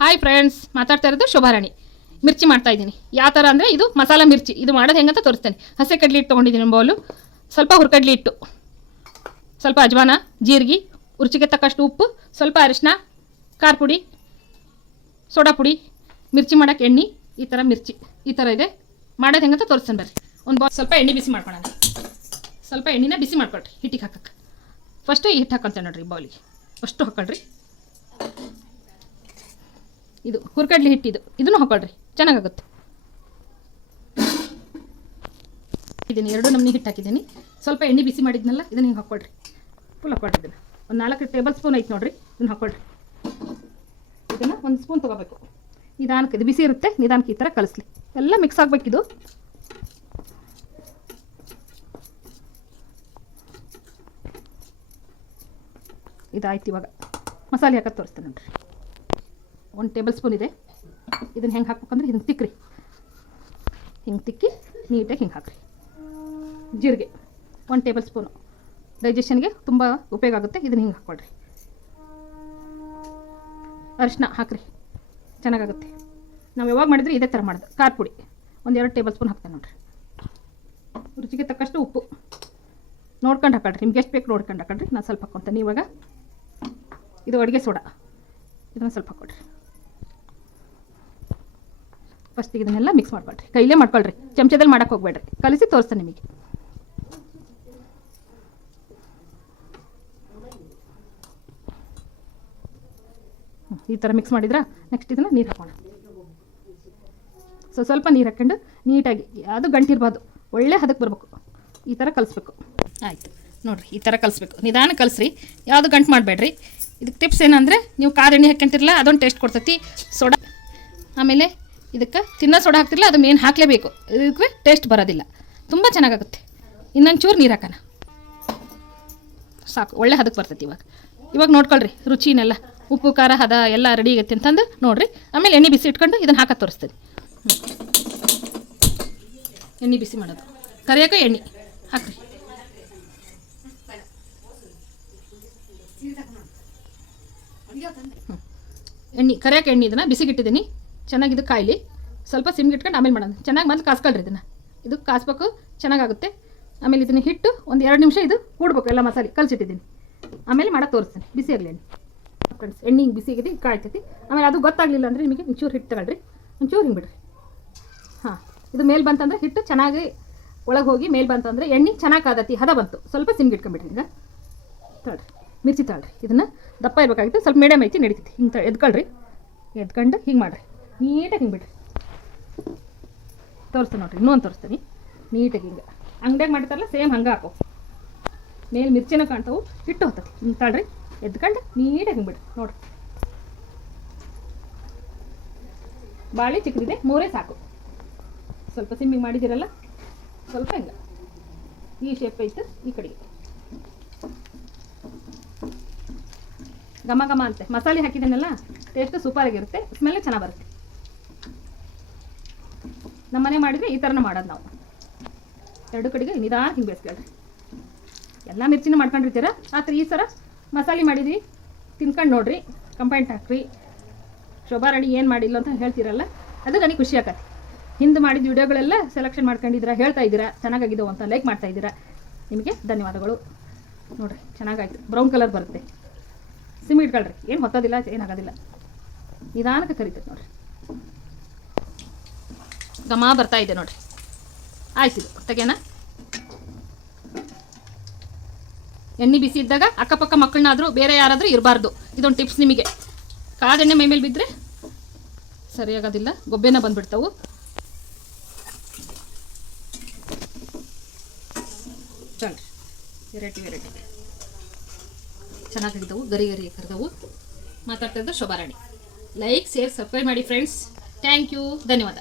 Hi friends, ಮಾತಾಡ್ತಾ ಇರೋದು ಶೋಭಾರಾಣಿ. ಮಿರ್ಚಿ ಮಾಡ್ತಾ ಇದ್ದೀನಿ. ಯಾವ ಥರ ಅಂದರೆ ಇದು ಮಸಾಲ ಮಿರ್ಚಿ. ಇದು ಮಾಡೋದು ಹೆಂಗಂತ ತೋರಿಸ್ತೇನೆ. ಹಸಿ ಕಡ್ಲಿ ಹಿಟ್ಟು ತೊಗೊಂಡಿದ್ದೀನಿ ಬೌಲು, ಸ್ವಲ್ಪ ಹುರ್ಕಡ್ಲಿ ಹಿಟ್ಟು, ಸ್ವಲ್ಪ ಅಜ್ವಾನ, ಜೀರಿಗೆ, ರುಚಿಗೆ ತಕ್ಕಷ್ಟು ಉಪ್ಪು, ಸ್ವಲ್ಪ ಅರಿಶಿನ, ಖಾರ ಪುಡಿ, ಸೋಡಾ ಪುಡಿ, ಮಿರ್ಚಿ ಮಾಡೋಕ್ಕೆ ಎಣ್ಣೆ. ಈ ಥರ ಮಿರ್ಚಿ ಈ ಥರ ಇದೆ. ಮಾಡೋದು ಹೆಂಗಂತ ತೋರಿಸ್ತೇನೆ ಬರ್ರಿ. ಒಂದು ಸ್ವಲ್ಪ ಎಣ್ಣೆ ಬಿಸಿ ಮಾಡ್ಕೊಳ್ಳೋಣ. ಸ್ವಲ್ಪ ಎಣ್ಣೆನ ಬಿಸಿ ಮಾಡ್ಕೊಳ್ರಿ ಹಿಟ್ಟಿಗೆ ಹಾಕಕ್ಕೆ. ಫಸ್ಟು ಈ ಹಿಟ್ಟು ಹಾಕೊಳ್ತೇನೆ ನೋಡಿರಿ ಬೌಲಿಗೆ. ಅಷ್ಟು ಹಾಕೊಳ್ರಿ. ಇದು ಹುರ್ಕಡ್ಲಿ ಹಿಟ್ಟಿದು, ಇದನ್ನು ಹಾಕೊಳ್ರಿ, ಚೆನ್ನಾಗಾಗುತ್ತೆ. ಇದನ್ನು ಎರಡು ನಮ್ನಿ ಹಿಟ್ಟು ಹಾಕಿದ್ದೀನಿ. ಸ್ವಲ್ಪ ಎಣ್ಣೆ ಬಿಸಿ ಮಾಡಿದ್ನಲ್ಲ, ಇದನ್ನು ಹಿಂಗೆ ಹಾಕ್ಕೊಳ್ರಿ. ಫುಲ್ ಹಾಕ್ಕೊಳ್ರಿ. ಇದನ್ನು ಒಂದು 4 ಟೇಬಲ್ ಸ್ಪೂನ್ ಐತೆ ನೋಡಿರಿ, ಇದನ್ನು ಹಾಕ್ಕೊಳ್ರಿ. ಇದನ್ನು 1 ಸ್ಪೂನ್ ತೊಗೋಬೇಕು. ನಿಧಾನಕ್ಕೆ, ಇದು ಬಿಸಿ ಇರುತ್ತೆ, ನಿಧಾನಕ್ಕೆ ಈ ಥರ ಕಳಿಸ್ಲಿ. ಎಲ್ಲ ಮಿಕ್ಸ್ ಆಗಬೇಕಿದು. ಇದಾಯ್ತು. ಇವಾಗ ಮಸಾಲೆ ಹಾಕೋದು ತೋರಿಸ್ತೇನೆ ನೋಡಿರಿ. 1 ಟೇಬಲ್ ಸ್ಪೂನ್ ಇದೆ. ಇದನ್ನು ಹೆಂಗೆ ಹಾಕ್ಬೇಕಂದ್ರೆ ಹಿಂಗೆ ತಿಕ್ಕ್ರಿ. ಹಿಂಗೆ ತಿಕ್ಕಿ ನೀಟಾಗಿ ಹಿಂಗೆ ಹಾಕ್ರಿ. ಜೀರಿಗೆ 1 ಟೇಬಲ್ ಸ್ಪೂನು, ಡೈಜೆಷನ್ಗೆ ತುಂಬ ಉಪಯೋಗ ಆಗುತ್ತೆ. ಇದನ್ನು ಹಿಂಗೆ ಹಾಕ್ಕೊಳ್ರಿ. ಅರಿಶಿನ ಹಾಕ್ರಿ, ಚೆನ್ನಾಗಾಗುತ್ತೆ. ನಾವು ಯಾವಾಗ ಮಾಡಿದ್ರೆ ಇದೇ ಥರ ಮಾಡೋದು. ಖಾರ ಪುಡಿ 1-2 ಟೇಬಲ್ ಸ್ಪೂನ್ ಹಾಕ್ತೇನೆ ನೋಡಿರಿ. ರುಚಿಗೆ ತಕ್ಕಷ್ಟು ಉಪ್ಪು ನೋಡ್ಕೊಂಡು ಹಾಕೊಳ್ರಿ. ನಿಮ್ಗೆ ಎಷ್ಟು ಬೇಕು ನೋಡ್ಕೊಂಡು ಹಾಕೊಳ್ರಿ. ನಾನು ಸ್ವಲ್ಪ ಹಾಕ್ಕೊತೇನೆ ಇವಾಗ. ಇದು ಅಡುಗೆ ಸೋಡಾ, ಇದನ್ನು ಸ್ವಲ್ಪ ಹಾಕ್ಕೊಳ್ರಿ. ಫಸ್ಟಿಗೆ ಇದನ್ನೆಲ್ಲ ಮಿಕ್ಸ್ ಮಾಡ್ಕೊಳ್ರಿ. ಕೈಲೇ ಮಾಡ್ಕೊಳ್ರಿ, ಚಮಚದಲ್ಲಿ ಮಾಡೋಕ್ಕೆ ಹೋಗ್ಬೇಡ್ರಿ. ಕಲಿಸಿ ತೋರಿಸ್ತೇನೆ ನಿಮಗೆ. ಈ ಥರ ಮಿಕ್ಸ್ ಮಾಡಿದ್ರಾ, ನೆಕ್ಸ್ಟ್ ಇದನ್ನು ನೀರು ಹಾಕೋಣ. ಸ್ವಲ್ಪ ನೀರು ಹಾಕ್ಕೊಂಡು ನೀಟಾಗಿ, ಯಾವುದು ಗಂಟಿರ್ಬಾರ್ದು, ಒಳ್ಳೆ ಹದಕ್ಕೆ ಬರಬೇಕು. ಈ ಥರ ಕಲಿಸ್ಬೇಕು. ಆಯಿತು ನೋಡಿರಿ, ಈ ಥರ ಕಲಿಸ್ಬೇಕು. ನಿಧಾನ ಕಲಿಸ್ರಿ, ಯಾವುದು ಗಂಟು ಮಾಡಬೇಡ್ರಿ. ಇದಕ್ಕೆ ಟಿಪ್ಸ್ ಏನಂದರೆ, ನೀವು ಕಾದ ಎಣ್ಣೆ ಹಾಕ್ಯಂತಿರಲ್ಲ, ಅದೊಂದು ಟೇಸ್ಟ್ ಕೊಡ್ತೈತಿ. ಸೋಡಾ, ಆಮೇಲೆ ಇದಕ್ಕೆ ತಿನ್ನೋ ಸೋಡಾ ಹಾಕ್ತಿರಲ್ಲ, ಅದು ಮೇನ್ ಹಾಕಲೇಬೇಕು. ಇದಕ್ಕೆ ಟೇಸ್ಟ್ ಬರೋದಿಲ್ಲ, ತುಂಬ ಚೆನ್ನಾಗಾಗುತ್ತೆ. ಇನ್ನೊಂದು ಚೂರು ನೀರು ಹಾಕೋಣ, ಸಾಕು. ಒಳ್ಳೆ ಹದಕ್ಕೆ ಬರ್ತೈತಿ. ಇವಾಗ ನೋಡ್ಕೊಳ್ರಿ ರುಚಿನೆಲ್ಲ, ಉಪ್ಪು ಖಾರ ಹದ ಎಲ್ಲ ರೆಡಿ ಆಗತ್ತೆ ಅಂತಂದು ನೋಡಿರಿ. ಆಮೇಲೆ ಎಣ್ಣೆ ಬಿಸಿ ಇಟ್ಕೊಂಡು ಇದನ್ನು ಹಾಕಕ್ಕೆ ತೋರಿಸ್ತೀನಿ. ಎಣ್ಣೆ ಬಿಸಿ ಮಾಡೋದು, ಕರಿಯೋಕೆ ಎಣ್ಣೆ ಹಾಕ್ರಿ. ಎಣ್ಣೆ ಕರಿಯೋಕೆ ಎಣ್ಣೆ, ಇದನ್ನು ಬಿಸಿಗಿಟ್ಟಿದ್ದೀನಿ. ಚೆನ್ನಾಗಿ ಇದು ಕಾಯಿಲಿ. ಸ್ವಲ್ಪ ಸಿಮ್ಗೆ ಇಟ್ಕೊಂಡು ಆಮೇಲೆ ಮಾಡೋದು. ಚೆನ್ನಾಗಿ ಮೊದಲು ಕಾಸ್ಕೊಳ್ರಿ. ಇದು ಕಾಸ್ಬೇಕು, ಚೆನ್ನಾಗಾಗುತ್ತೆ. ಆಮೇಲೆ ಇದನ್ನು ಹಿಟ್ಟು 1-2 ನಿಮಿಷ ಇದು ಕೂಡ್ಬೇಕು. ಎಲ್ಲ ಮಸಾಲೆ ಕಲಿಸಿಟ್ಟಿದ್ದೀನಿ. ಆಮೇಲೆ ಮಾಡೋಕ್ಕೆ ತೋರಿಸ್ತೀನಿ. ಬಿಸಿ ಆಗಲಿ ಎಣ್ಣೆ. ಫ್ರೆಂಡ್ಸ್, ಎಣ್ಣೆ ಹಿಂಗೆ ಬಿಸಿ ಆಗಿದೆ, ಕಾಯ್ತೈತಿ. ಆಮೇಲೆ ಅದು ಗೊತ್ತಾಗಲಿಲ್ಲ ಅಂದರೆ ನಿಮಗೆ ಒಂಚೂರು ಹಿಟ್ಟು ತಗೊಳ್ರಿ, ಒಂಚೂರು ಹಿಂಗೆ ಬಿಡ್ರಿ. ಹಾಂ, ಇದು ಮೇಲೆ ಬಂತಂದರೆ ಹಿಟ್ಟು ಚೆನ್ನಾಗಿ ಒಳಗೆ ಹೋಗಿ ಮೇಲೆ ಬಂತಂದರೆ ಎಣ್ಣೆ ಚೆನ್ನಾಗಿ ಕಾದತಿ, ಹದ ಬಂತು. ಸ್ವಲ್ಪ ಸಿಮ್ಗೆ ಇಟ್ಕೊಂಡ್ಬಿಡ್ರಿ. ಈಗ ತಗೊಳ್ರಿ, ಮಿರ್ಚಿ ತಗೊಳ್ರಿ. ಇದನ್ನು ದಪ್ಪ ಇರಬೇಕಾಗಿತ್ತು, ಸ್ವಲ್ಪ ಮೀಡಿಯಮ್ ಐತಿ, ನಡೀತೈತಿ. ಹಿಂಗೆ ಎದ್ಕೊಳ್ರಿ. ಎದ್ಕೊಂಡು ಹಿಂಗೆ ಮಾಡಿರಿ, ನೀಟಾಗಿ ಹಿಂಗೆ ಬಿಡ್ರಿ. ತೋರಿಸ್ತೀನಿ ನೋಡಿರಿ, ಇನ್ನೂ ಒಂದು ತೋರಿಸ್ತೀನಿ. ನೀಟಾಗಿ ಹಿಂಗೆ ಅಂಗಡಿಯಾಗ ಮಾಡಿರ್ತಾರಲ್ಲ, ಸೇಮ್ ಹಂಗೆ ಹಾಕೋ. ಮೇಲೆ ಮಿರ್ಚಿನ ಕಾಣ್ತಾವೆ, ಹಿಟ್ಟು ಹೋಗ್ತದೆ. ಹಿಂಗೆ ತಗೊಳ್ರಿ, ಎದ್ಕೊಂಡು ನೀಟಾಗಿ ಹಿಂಗೆ ಬಿಡ್ರಿ. ನೋಡಿರಿ, ಬಾಳೆ ಚಿಕ್ಕದಿದೆ, 3 ಸಾಕು. ಸ್ವಲ್ಪ ಸಿಮ್ಮಿಗೆ ಮಾಡಿದ್ದೀರಲ್ಲ, ಸ್ವಲ್ಪ ಹಿಂಗೆ ಈ ಶೇಪ್ ಐತೆ. ಈ ಕಡೆಗೆ ಘಮ ಘಮ ಅಂತೆ. ಮಸಾಲೆ ಹಾಕಿದ್ದೇನೆಲ್ಲ, ಟೇಸ್ಟ್ ಸೂಪರಾಗಿರುತ್ತೆ, ಸ್ಮೆಲ್ ಚೆನ್ನಾಗಿ ಬರುತ್ತೆ. ನಮ್ಮನೆ ಮಾಡಿದರೆ ಈ ಥರನ ಮಾಡೋದು ನಾವು. 2 ಕಡೆಗೆ ನಿಧಾನ ಹಿಂಗೆ ಬೇಯಿಸ್ಕೊಳ್ರಿ. ಎಲ್ಲ ಮಿರ್ಚಿನ ಮಾಡ್ಕೊಂಡಿರ್ತೀರ, ಆತರ ಈ ಥರ ಮಸಾಲೆ ಮಾಡಿದ್ವಿ, ತಿನ್ಕೊಂಡು ನೋಡಿರಿ. ಕಂಪೈಂಟ್ ಹಾಕ್ರಿ. ಶೋಭಾರಾಣಿ ಏನು ಮಾಡಿಲ್ಲ ಅಂತ ಹೇಳ್ತೀರಲ್ಲ, ಅದು ನನಗೆ ಖುಷಿ ಆಗತ್ತೆ. ಹಿಂದೆ ಮಾಡಿದ ವಿಡಿಯೋಗಳೆಲ್ಲ ಸೆಲೆಕ್ಷನ್ ಮಾಡ್ಕೊಂಡಿದ್ದೀರಾ, ಹೇಳ್ತಾ ಇದ್ದೀರಾ ಚೆನ್ನಾಗಾಗಿದ್ದವು ಅಂತ, ಲೈಕ್ ಮಾಡ್ತಾ ಇದ್ದೀರಾ. ನಿಮಗೆ ಧನ್ಯವಾದಗಳು. ನೋಡಿರಿ, ಚೆನ್ನಾಗಾಯ್ತು. ಬ್ರೌನ್ ಕಲರ್ ಬರುತ್ತೆ. ಸಿಮ್ ಇಟ್ಕೊಳ್ರಿ, ಏನು ಹೊತ್ತೋದಿಲ್ಲ, ಏನಾಗೋದಿಲ್ಲ. ನಿಧಾನಕ್ಕೆ ಕರಿತೈತೆ ನೋಡಿರಿ. ಘಮ ಬರ್ತಾ ಇದೆ ನೋಡಿರಿ. ಆಯ್ತು, ಇದು ತೆಗೆನ. ಎಣ್ಣೆ ಬಿಸಿ ಇದ್ದಾಗ ಅಕ್ಕಪಕ್ಕ ಮಕ್ಕಳನ್ನಾದರೂ ಬೇರೆ ಯಾರಾದರೂ ಇರಬಾರ್ದು. ಇದೊಂದು ಟಿಪ್ಸ್ ನಿಮಗೆ. ಕಾದೆಣ್ಣೆ ಮೈ ಮೇಲೆ ಬಿದ್ದರೆ ಸರಿಯಾಗೋದಿಲ್ಲ, ಗೊಬ್ಬೆನ ಬಂದುಬಿಡ್ತಾವು. ಚಲ್, ವೆರೈಟಿ ಚೆನ್ನಾಗಿದ್ದವು, ಗರಿ ಕರೆದವು. ಮಾತಾಡ್ತಾ ಇದ್ದು ಶೋಭಾರಾಣಿ. ಲೈಕ್, ಶೇರ್, ಸಬ್ಸ್ಕ್ರೈಬ್ ಮಾಡಿ ಫ್ರೆಂಡ್ಸ್. ಥ್ಯಾಂಕ್ ಯು, ಧನ್ಯವಾದ.